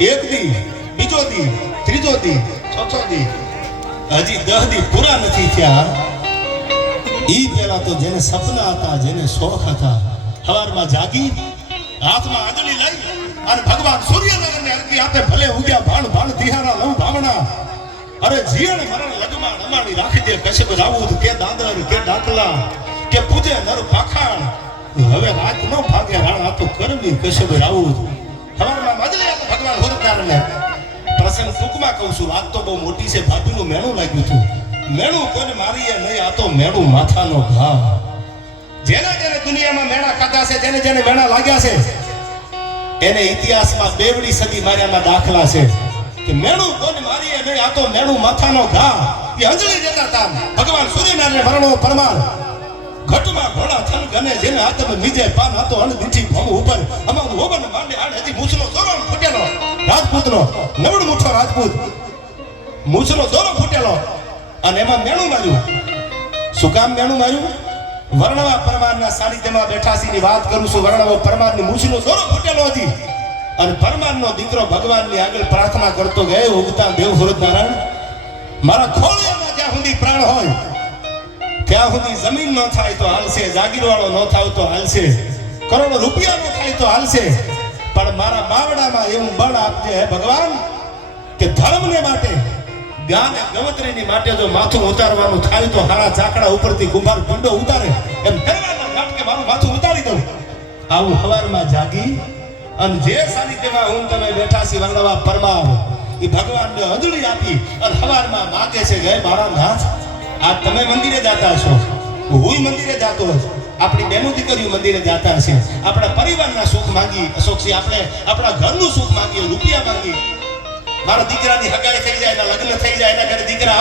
એક દી, બીજો દી, ત્રીજો દી, ચોથો દી, હજી 10 દી પૂરા નથી થયા. ઈ પેલા તો જેને સપના હતા, જેને શોખ હતા, સવારમાં જાગી હાથમાં આંજળી લઈ અને ભગવાન સૂર્યનારાયણને અરજી આપે. ભલે ઉગ્યા ભાણ ભાણ દિહારા લઉં ભાવના, અરે જીવન મરણ લગમાં નમાણી રાખી દે. કશ્યપ રાઉત કે દાદર કે ડાકલા કે પૂજે નર પાખાણ, હવે રાત નો ભાગે રાણ આ તો કરવી કશ્યપ રાઉત. સવારમાં મજલે ભગવાન સૂર્યનારાયણને પ્રસંગ ટૂંકમાં કહું છું. વાત તો બહુ મોટી છે. ભાભીનું મેણું લાગ્યું હતું. મેણું કોઈને મારીએ નહીં, આ તો મેણું માથાનો ઘા. જેને જેને દુનિયામાં મેણા ખાધા છે, જેને જેને મેણા લાગ્યા છે, એને ઇતિહાસમાં બેવડી સદી માર્યામાં દાખલા છે કે મેણું કોઈને મારીએ નહીં, આ તો મેણું માથાનો ઘા. એ અંજલિ દેતા હતા ભગવાન સૂર્યનારાયણ વર્ણો પરમાર. ઘટમાં ઘોડા થન ગને જેને હાથમાં બીજે પાન હતો અણ દીઠી ભમ ઉપર અમારું હોબન માંડે આડે હજી મૂછનો દોરો ફૂટેલો રાજપૂતનો નવડ મુઠ્ઠો રાજપૂત મૂછનો દોરો ફૂટેલો અને એમાં મેણું માર્યું. શું કામ મેણું માર્યું? વર્ણવા પરમારના સાનિધ્યમાં બેઠાસીની વાત કરું છું. વર્ણવા પરમારની મૂછનો દોરો ફૂટેલો હતી અને પરમારનો દીકરો ભગવાનની આગળ પ્રાર્થના કરતો ગયો, ઉગતા દેવ સૂર્યનારાયણ, મારા ખોળિયામાં જ્યાં સુધી પ્રાણ હોય ત્યાં સુધી જમીન ન થાય તો હાલશે, જાગીરવાળો ન થાય તો હાલશે, કરોડો રૂપિયા ન થાય તો હાલશે, પણ મારા બાવડામાં એવું બળ આપજે હે ભગવાન કે ધર્મને માટે, જ્ઞાન ગવત્રીની માટે જો માથું ઉતારવાનું થાય તો હારા ચાકડા ઉપરથી કુંભાર ઢંડો ઉતારે એમ ધરવાના ઘાટ કે મારું માથું ઉતારી દઉં. આવું સવારમાં જાગી અને જે સાનિધ્યમાં હું તમે બેઠા છી વર્ણવા પરમાર, એ ભગવાનને અંજલિ આપી અને સવારમાં માગે છે કે મારા નાથ, આ તમે મંદિરે જાતા છો, હું મંદિરે જાતો છું, આપણી બહેનો દીકરીઓ મંદિરે જાતા છે, આપણા પરિવારના સુખ માંગી, અશોકસિંહ આપણે આપણા ઘરનું સુખ માંગીએ, રૂપિયા માંગીએ, મારા દીકરાની હગાઈ થઈ જાય, એના